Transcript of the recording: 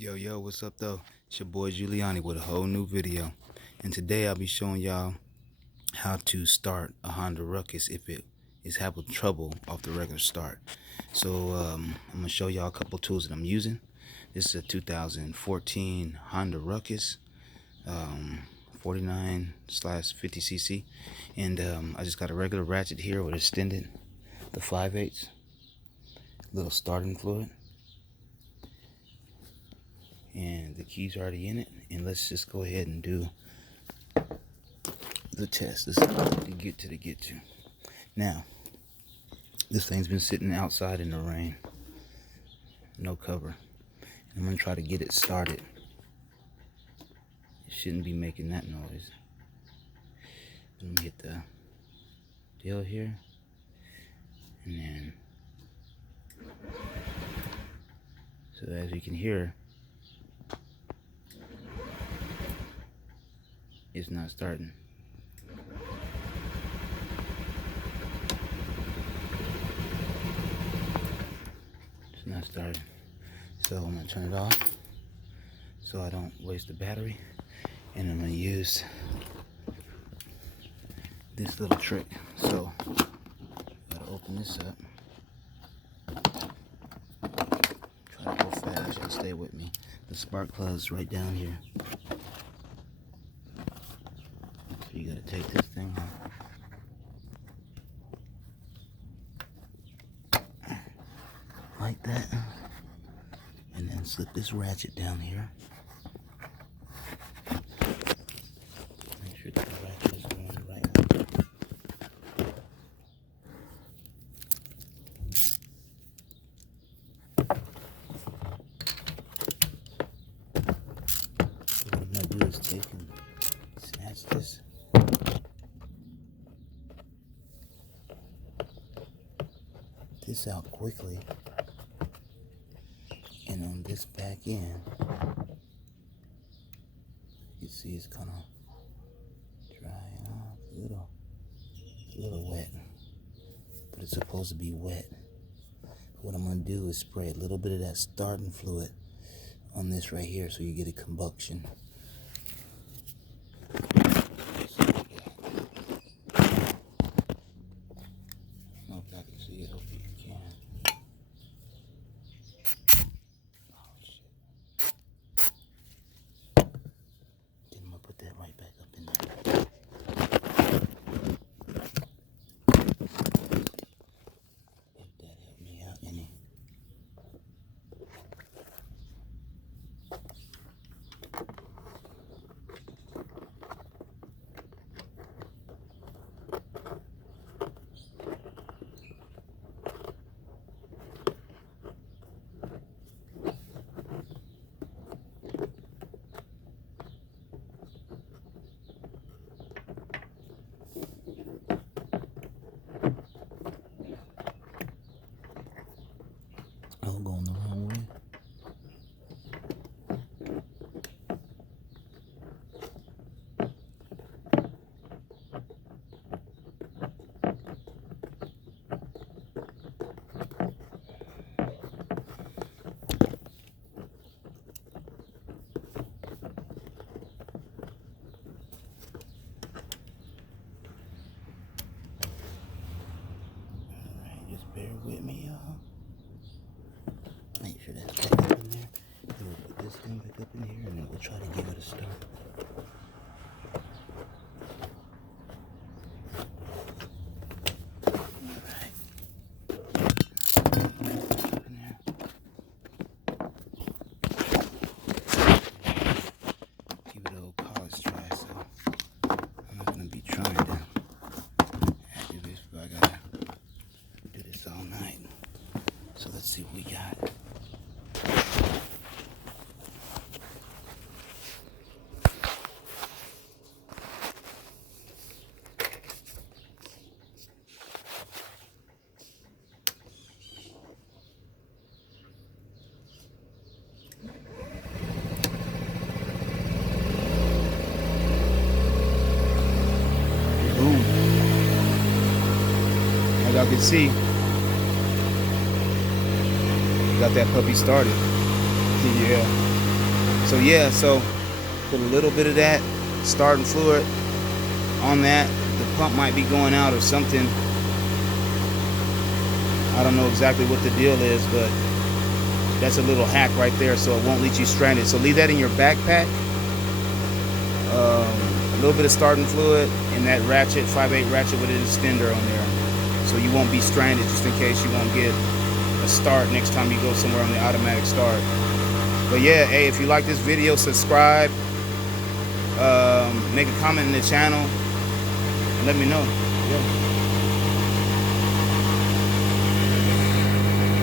Yo, what's up though? It's your boy Giuliani with a whole new video. And today I'll be showing y'all how to start a Honda Ruckus if it is having trouble off the regular start. So I'm gonna show y'all a couple tools that I'm using. This is a 2014 Honda Ruckus 49/50cc, and I just got a regular ratchet here with extended the 5/8, little starting fluid, and the key's already in it. And let's just go ahead and do the test. Let's get to. Now, this thing's been sitting outside in the rain, no cover. I'm gonna try to get it started. It shouldn't be making that noise. Let me hit the deal here, and then, so as you can hear, it's not starting. It's not starting. So I'm gonna turn it off so I don't waste the battery, and I'm gonna use this little trick. So gotta open this up. Try to go fast. Y'all stay with me. The spark plug's right down here. So you gotta take this thing out like that, and then slip this ratchet down here. Make sure that the ratchet is going the right way. So what I'm gonna do is take and snatch this out quickly, and on this back end, you see it's kind of drying off a little wet, but it's supposed to be wet. What I'm going to do is spray a little bit of that starting fluid on this right here so you get a combustion. I don't know if I can see it. Hopefully you can. Oh shit. Then I'm going to put that right back up in there. If that helped me out any. Oh, going the wrong way. Alright, just bear with me, y'all. Make sure that's back up in there. Then we'll put this thing back up in here, and then we'll try to give it a start. Alright. Keep it a little college dry, so I'm not going to be trying to do this, but I gotta do this all night. So let's see what we got. Boom. As y'all can see, got that puppy started. Yeah. So yeah, so put a little bit of that starting fluid on that. The pump might be going out or something. I don't know exactly what the deal is, but that's a little hack right there, so it won't leave you stranded. So leave that in your backpack. A little bit of starting fluid and that ratchet, 5/8 ratchet with an extender on there, so you won't be stranded, just in case you won't get a start next time you go somewhere on the automatic start. But yeah, hey, if you like this video, subscribe, make a comment in the channel, and let me know. Yeah.